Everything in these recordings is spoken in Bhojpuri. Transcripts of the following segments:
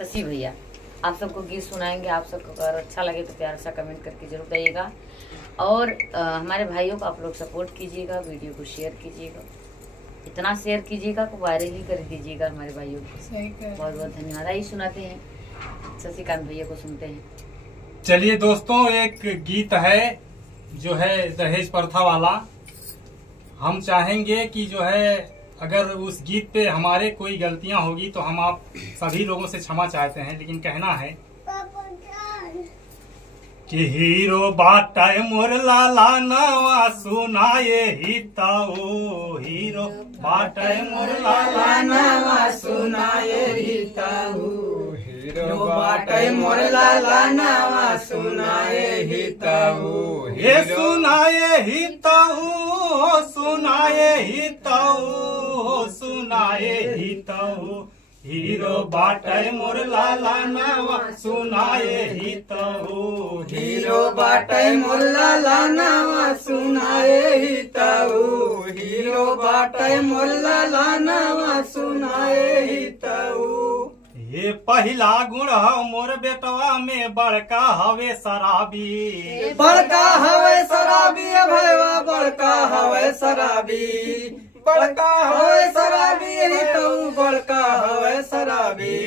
शशि भैया आप सबको गीत सुनाएंगे। आप सबको अगर अच्छा लगे तो प्यार सा कमेंट करके जरूर बताइएगा और हमारे भाइयों को आप लोग सपोर्ट कीजिएगा, वीडियो को शेयर कीजिएगा, इतना शेयर कीजिएगा को वायरल ही कर दीजिएगा हमारे भाइयों को। बहुत बहुत धन्यवाद। आइए सुनाते हैं, शशिकांत भैया को सुनते हैं। चलिए दोस्तों, एक गीत है जो है दहेज प्रथा वाला। हम चाहेंगे कि जो है अगर उस गीत पे हमारे कोई गलतियां होगी तो हम आप सभी लोगों से क्षमा चाहते हैं, लेकिन कहना है कि हीरो बाटा मोर लाला नवा सुनाए हिताओ, हीरो बाटा मोर लाला नवा सुनाए हिताओ, हीरो बाटा मोर लाला नवा सुनाए हिताओ, हे सुनाए हिताओ, सुनाए हिताओ, सुनाए हिताओ, हीरो बाटे मोर लाला नवा सुनाए हिताओ, हीरो बाटे मोर लाला नवा सुनाए हिताओ, हीरो बाटे मोर लाला नवा सुनाए हिताओ। ये पहला गुण मोर बेटवा में बड़का हवे शराबी, बड़का हवे शराबी भैया, बड़का हवे शराबी, बड़का हवे शराबी हिताऊ, बड़का हवे शराबी।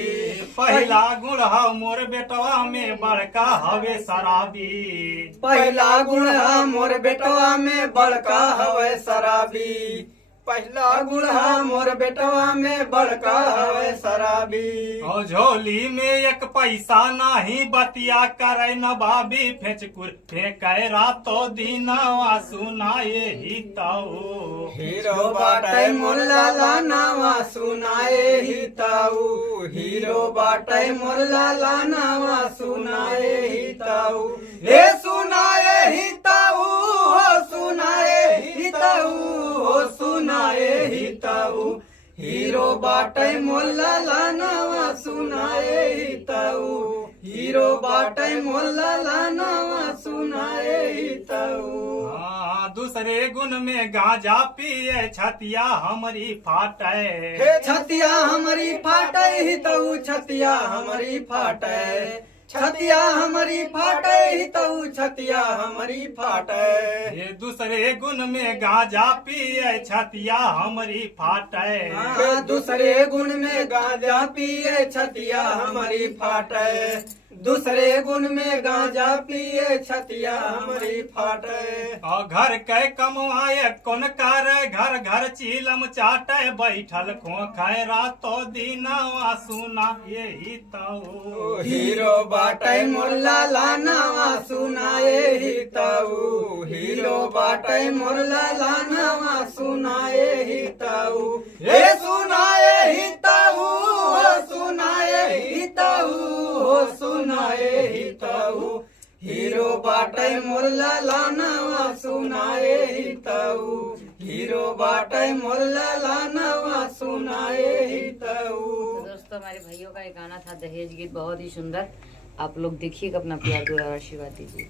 पहला गुण मोर बेटवा में बड़का हवे शराबी, पहला गुण मोर बेटवा में बड़का हवे शराबी, पहला गुण मोर बेटवा में बड़का हवे शराबी। और झोली में एक पैसा नहीं बतिया करे न भाभी, फेंचकुर फेंके रातो दीनावा सुनाए हिताओ, हीरो बाटे मोर लाला नवा सुनाए हिताऊ, हीरो बाटे मोर लाला नवा सुनाए हिताऊ, हे सुनाए हिताऊ, हो सुनाए हिताऊ, हो सुनाए हिताऊ, हीरो बाटे मोर लाला नवा सुनाए हिताऊ, हीरो बाटे मोर लाला नवा सुनाए हिताऊ। दूसरे गुण में गांजा पिए छतिया हमारी फाटे, हे छतिया हमारी फाटे हिताऊ, छतिया हमारी फाटे, छतिया हमारी फाटे हिताऊ, छतिया हमारी फाटे। ये दूसरे गुण में गांजा पिए छतिया हमारी फाटे, दूसरे गुण में गांजा पिए छतिया हमारी फाटे, दूसरे गुण में गांजा पिए छतिया हमारी फाटे। और घर के कमवाए कौन कर घर घर चीलम चाटे, बैठल खो खाए रातो दीनावा सुना ये हिताऊ, हीरो बाटे मोर लाला नवा सुनाए हिताऊ, हीरो बाटे मोर लाला नवा सुनाए हिताऊ, हे सुनाए हिताऊ, हो सुनाए हिताऊ, हो सुनाए हिताऊ, हीरो बाटे मोर लाला नवा सुनाए हिताऊ, हीरो बाटे मोर लाला नवा सुनाए हिताऊ। दोस्तों हमारे भाइयों का एक गाना था दहेज गीत, बहुत ही सुंदर। आप लोग देखिएगा, अपना प्यार दुलार आशीर्वाद दीजिए।